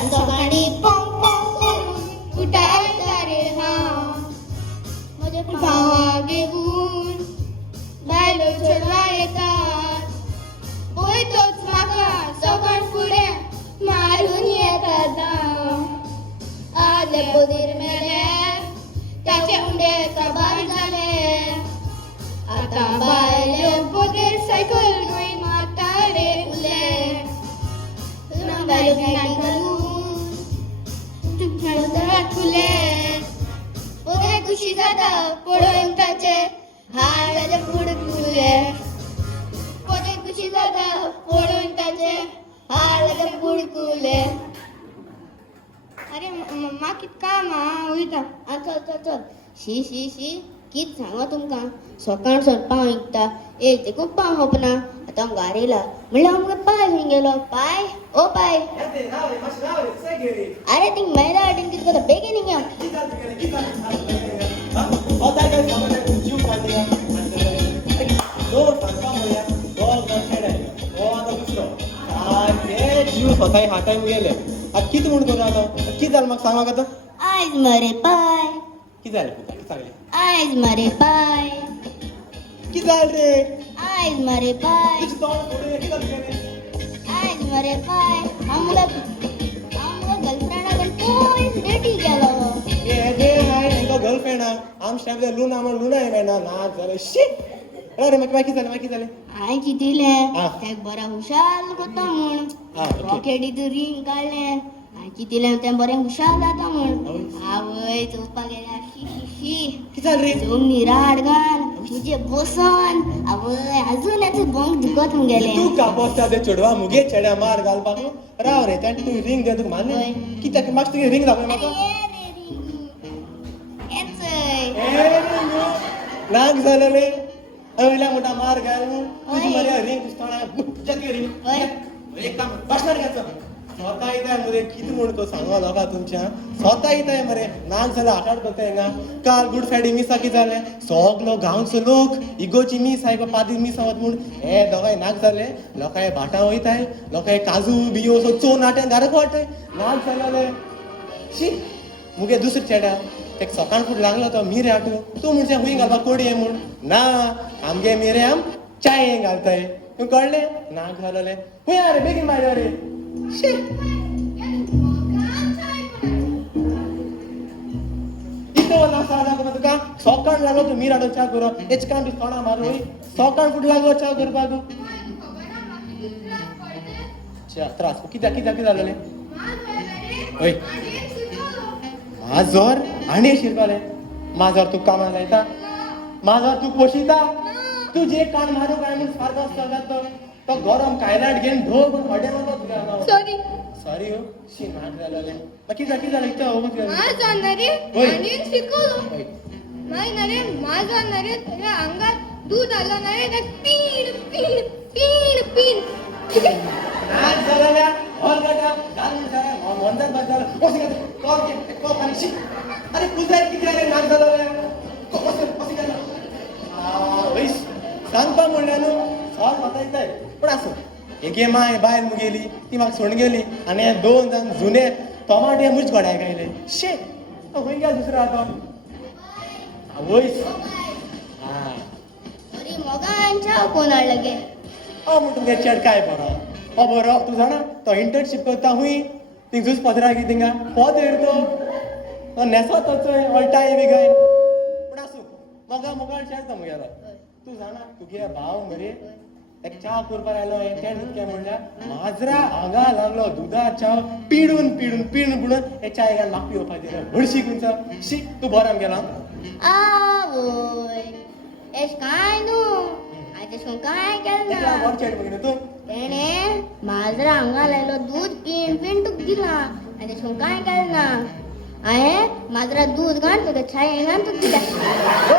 सकाळी सकाळी पॉम पॉम करून उठायचा रे हा माझे भावा घेऊन बायलो चेडवा येतात पळयतोच म्हाका सकाळ फुडें मारून येतात आदले पोदीर मेले ताचे उंडे काबार जाले आता बायले पोदीर सायकल घेवन मारता रे उले बायलो गाडी घालून फुले पोदरे खुशी जाता पळोवन ताचे हाडाचे फुड फुले पोदरे खुशी जाता पळोवन ताचे हाडाचे फुड फुले अरे मा कित काम हा वयता चल चल चल शी शी शी कित सांगो तुमकां सकाळ सर पाव विकता एक ते खूब पाव होपना आतां हांव घार येयला म्हणल्यार आमकां पाय खंय गेलो पाय ओ पाय अरे थिंग मैदा हाडून कितें करता बेगीन या जीव स्वता हाताय गेले आता कितें म्हूण करूं आतां कितें जालें म्हाका सांग आतां आयज मरे पाय कितें जालें कितें सांगलें आयज मरे पाय कितें जालें रे आयज मरे पाय तुजें तोंड फोडून कितें जालें रे आयज मरे पाय आमगा गर्लफ्रेंडा पयस डेटी गेलो हांवें गर्लफ्रेंड आम स्टॅप लुना म्हण लुनाय मेळना नाक जालें शी अरे म्हाका कितें जालें कितें जालें हांवें चिंतिल्लें आं. तेका बरा हुशाल कोत्ता म्हूण ओके. रॉकेटीत रिंग काडलें हांवें चिंतिल्लें तें बरें हुशाल जाता म्हूण आवय चोवपाक गेल्यार शी शी शी कितें जालें रे जमनी राड घाल तुजे बसन आवय अजून याचे बंक दुखत म्हूण गेलें तू कापोसता ते चेडवा मुगे चेड्या मार घालपाक राव रे त्या तू रिंग दे तुका मान्य होय. कित्याक मातशें तुगे रिंग दाखय म्हाका नाक जालेले वयल्या मोठा मार घाल तुजी मरे रिंग दिसता जगे रिंग एक काम भाशणार घ्यायचं स्वता येताय मरे कितें म्हूण तो सांगो लोकां तुमच्या स्वता येताय मरे नाक जाल्यार आठाड करता हिंगा काल गुड फ्रायडे मिसा कितें जालें सगलो गांवचो लोक इगोची मीस आय पादी मीस आवत म्हूण हे दोगांय नाक जाले लोकांय भाटां वयताय लोकांय काजू बियो सो चोर नाट्यान घराक वाडटाय नाक जालेले शी मुगे दुसरे चेड्या तेका सकाळ फूड लागलो तो मिरे हाटू तूं म्हणचे हुंय घालपाक कोडये म्हूण ना आमगे मिरे आम चाये घालताय तूं कळ्ळें नाक घालले हुंय रे बेगीन मारया रे शी तुका सकाळ लागलो तू मीर हाडून च्या करो एचकान बी थोडा मारू सकाळ फूड लागलो च्या करपाक त्रास कित्याक कित्याक कितें जालेलें हय माजर आनी शिरपाले माजर तूं कामाक लायता माजर तूं पोशिता तू जे कान मारू काय म्हूण सारको आसता तो गरम कायलाट घेवन ढोल म्हूण हॉटेल मारता सॉरी सॉरी हो शी नाक जालेलें कितें जालें कितें हो माझं रे होय. आनी शिकलो नाही ना रे माझं ना रे त्याच्या अंगात दूध आलं ना रे ते पीण पीण पीण पीण नाक जालेल्या हॉल गाटा घालून जाल्या मंदार बद्दल कशी कॉल घे कॉल आणि शी अरे तुझ्या किती रे नाक जालेल्या कशी वैस सांगपा म्हणल्यार न्हू सॉल म्हाका येताय पण आसूं एक माय बायल मुगेली ती म्हाका सोडून गेली आनी हे दोन जाण जुने टोमाटे मुज घोड्याक आयले शे खंय गेलो दुसरो आतां वैस अरे मोगांच्या कोण हाडलं गे म्हण तुमगे चेड काय बरो बरो तूं जाणा तो इंटर्नशीप करता हुंय थिंग झूज पदरा की थिंगा पोद येतो नेसो तो चोय अळटाय बी गाय पूण आसूं मोगा मोगाळ शेळटा मुगेलो तूं जाणा तुगे भाव मरे एक च्या करपाक आयलो हे तें कितें म्हणल्यार माजरा हांगा लागलो दुदा चाव पिडून पिडून पिडून पिडून हे चाय घाल म्हाका पिवपाक दिलो हळशी कुंचा शी तू बरो गेला आवय एश काय न्हू हांवें तेश कोन्न काय केलें ना बरो चेड मुगे तूं तेणें माजरा हांगा लायलो दूध पिण पिण तुका दिलां हांवें तेश कोन्न काय केलें ना हांवें माजरा दूध घाल तुका चाय घाल तुका दिता